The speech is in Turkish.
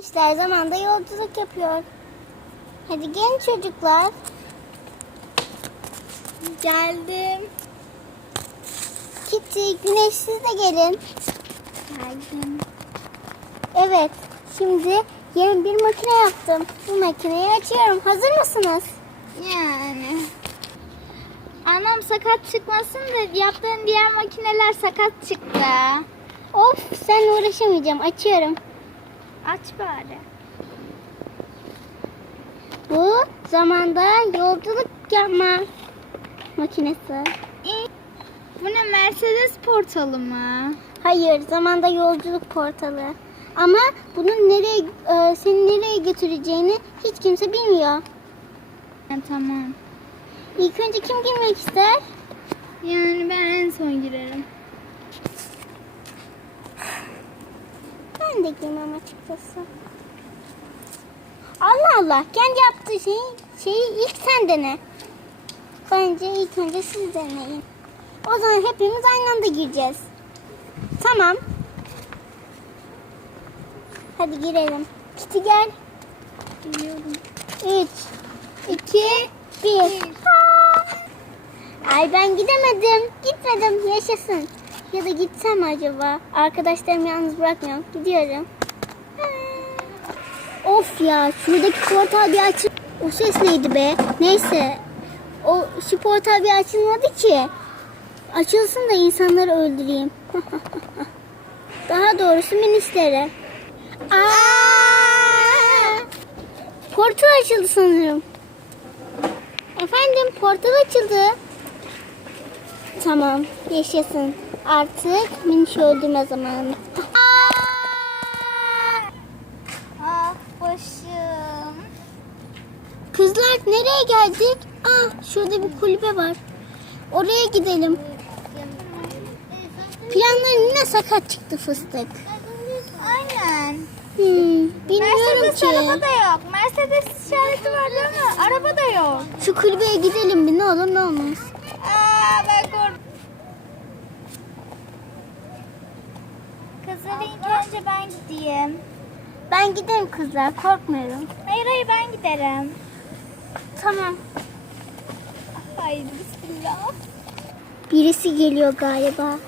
İşler zamanda yolculuk yapıyor. Hadi gelin çocuklar. Geldim. Kitty, Güneş siz de gelin. Geldim. Evet, şimdi yeni bir makine yaptım. Bu makineyi açıyorum. Hazır mısınız? Yani. Anam sakat çıkmasın da yaptığın diğer makineler sakat çıktı. Of, sen uğraşamayacağım. Açıyorum. Aç bari. Bu zamanda yolculuk yapma makinesi. İyi. Bu ne Mercedes portalı mı? Hayır, zamanda yolculuk portalı. Ama bunun nereye e, seni nereye götüreceğini hiç kimse bilmiyor. Ha, tamam. İlk önce kim girmek ister? Yani ben en son girerim. Ben de girmem açıkçası. Allah Allah, kendi yaptığı şeyi, şeyi ilk sen dene. Bence ilk önce siz deneyin. O zaman hepimiz aynı anda gireceğiz. Tamam. Hadi girelim. Kitty gel. Biliyorum. 3, 2, 1. Ay ben gidemedim. Gitmedim. Yaşasın. Ya da gitsem acaba? Arkadaşlarımı yalnız bırakmıyorum. Gidiyorum. Of ya şuradaki portal bir açıl... O ses neydi be? Neyse. O şu portal bir açılmadı ki. Açılsın da insanları öldüreyim. Daha doğrusu minisleri. Aa! Portal açıldı sanırım. Efendim portal açıldı. Tamam yaşasın. Artık minişi öldürme zamanı. Ah başım. Kızlar nereye geldik? Aa şurada bir kulübe var. Oraya gidelim. Planların yine sakat çıktı fıstık. Aynen. Hmm, bilmiyorum Mercedes ki. araba da yok. Mercedes işareti var değil mi? Araba da yok. Şu kulübeye gidelim bir ne olur ne olmaz. Aa ben korktum. Kızlar ilk önce ben gideyim. Ben giderim kızlar korkmuyorum. Hayır hayır ben giderim. Tamam. Haydi bismillah. Birisi geliyor galiba.